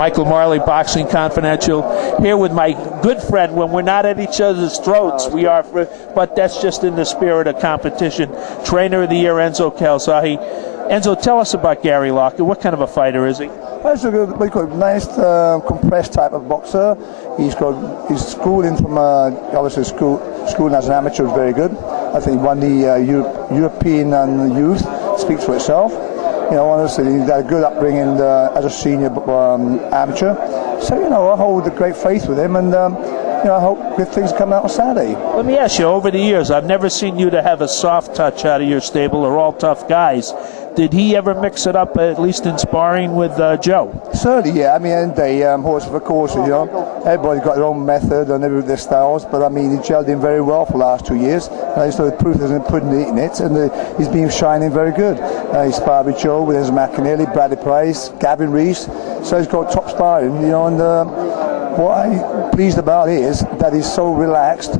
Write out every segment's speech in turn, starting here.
Michael Marley, Boxing Confidential, here with my good friend. When we're not at each other's throats, we are, but that's just in the spirit of competition. Trainer of the Year, Enzo Calzaghe. Enzo, tell us about Gary Lockett. What kind of a fighter is he? He's a nice, compressed type of boxer. He's schooling from obviously schooling as an amateur is very good. I think he won the European and youth. Speaks for itself. You know, honestly, he's had a good upbringing as a senior amateur. So, you know, I hold a great faith with him, and you know, I hope good things come out on Saturday. Let me ask you, over the years, I've never seen you to have a soft touch out of your stable. They're all tough guys. Did he ever mix it up, at least in sparring, with Joe? Certainly, yeah. I mean, horse for course, you know. Everybody's got their own method and their styles, but I mean, he gelled in very well for the last 2 years. And I just know the proof is in the pudding eating it, and he's been shining very good. He sparred with Joe, with Enzo McInerney, Bradley Price, Gavin Reese. So he's got top sparring, you know, and what I'm pleased about is that he's so relaxed.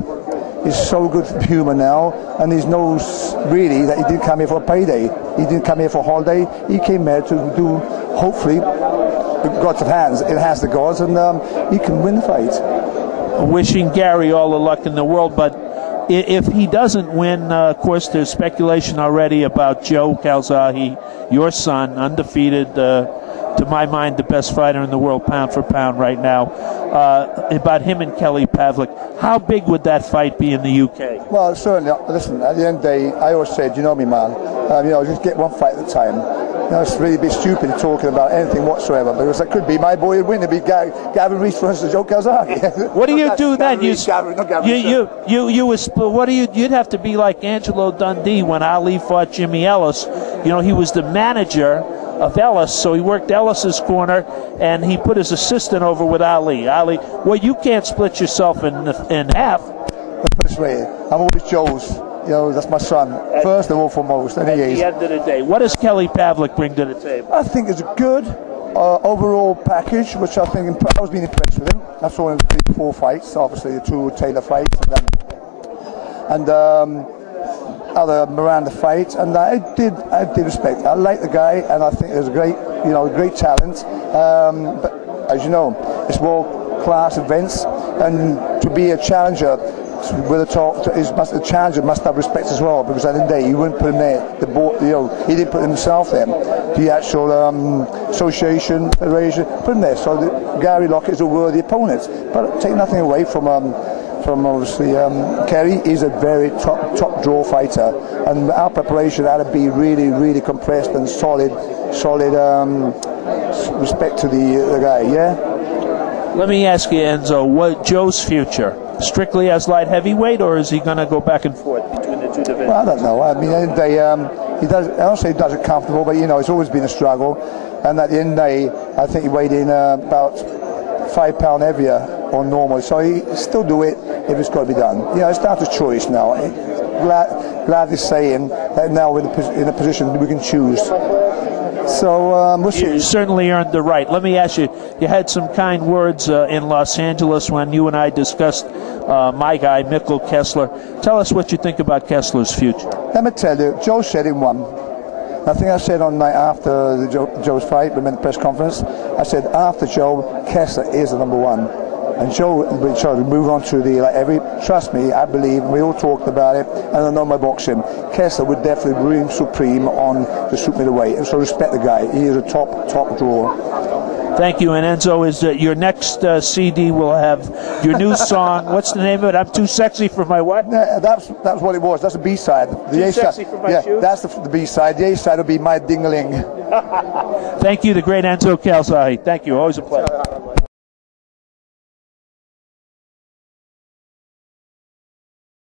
He's so good humour now, and he knows really that he didn't come here for a payday. He didn't come here for a holiday. He came here to do, hopefully, God's hands, enhance the gods, and he can win the fight. Wishing Gary all the luck in the world, but if he doesn't win, of course, there's speculation already about Joe Calzaghe, your son, undefeated, to my mind, the best fighter in the world, pound for pound right now, about him and Calzaghe-Pavlik. How big would that fight be in the UK? Well, certainly, listen, at the end of the day, I always said, you know me, man, you know, just get one fight at a time. You know, it's really a bit stupid talking about anything whatsoever, because that could be my boy would win. It'd be Gavin Reese versus Joe Calzaghe. What do you do then? You'd have to be like Angelo Dundee when Ali fought Jimmy Ellis. You know, he was the manager of Ellis, so he worked Ellis's corner, and he put his assistant over with Ali. Well, you can't split yourself in half. Let's put it this way, I'm always Joe's. You know, that's my son, first and all foremost. And at the end of the day, what does Calzaghe-Pavlik bring to the table? I think it's a good overall package, which I think I was being impressed with him. I saw him in 4 fights, obviously the 2 Taylor fights, and other Miranda fight, and I did respect. I like the guy, and I think there's a great talent. But as you know, it's world-class events, and to be a challenger with a challenger must have respect as well, because at the end of the day, you wouldn't put him there. He didn't put himself there. The actual association, federation, put him there. So Gary Lockett is a worthy opponent. But take nothing away from obviously Kerry. He's a very top draw fighter, and our preparation had to be really, really compressed and solid respect to the guy. Yeah. Let me ask you, Enzo, what Joe's future? Strictly as light heavyweight, or is he going to go back and forth between the two divisions? Well, I don't know. I mean, he does. I don't say he does it comfortable, but you know, it's always been a struggle. And at the end of the day, I think he weighed in about 5 pounds heavier on normal, so he still do it if it's got to be done. You know, it's down to choice now. Glad is saying that now we're in a position we can choose. So we'll see. You certainly earned the right. Let me ask you, you had some kind words in Los Angeles when you and I discussed my guy, Mikkel Kessler. Tell us what you think about Kessler's future. Let me tell you, Joe said in one. I think I said on night after Joe's fight, we made the press conference, I said after Joe, Kessler is the #1. And Joe, we move on to trust me, I believe, we all talked about it, and I know my boxing, Kessler would definitely reign supreme on the super middleweight, and so respect the guy. He is a top drawer. Thank you. And Enzo, is your next CD will have your new song. What's the name of it? I'm Too Sexy for My What? Yeah, that's what it was. That's the B-side. Too Sexy for My Shoes? That's the B-side. The A-side will be My Ding-a-Ling. Thank you, the great Enzo Calzaghe. Thank you. Always a pleasure.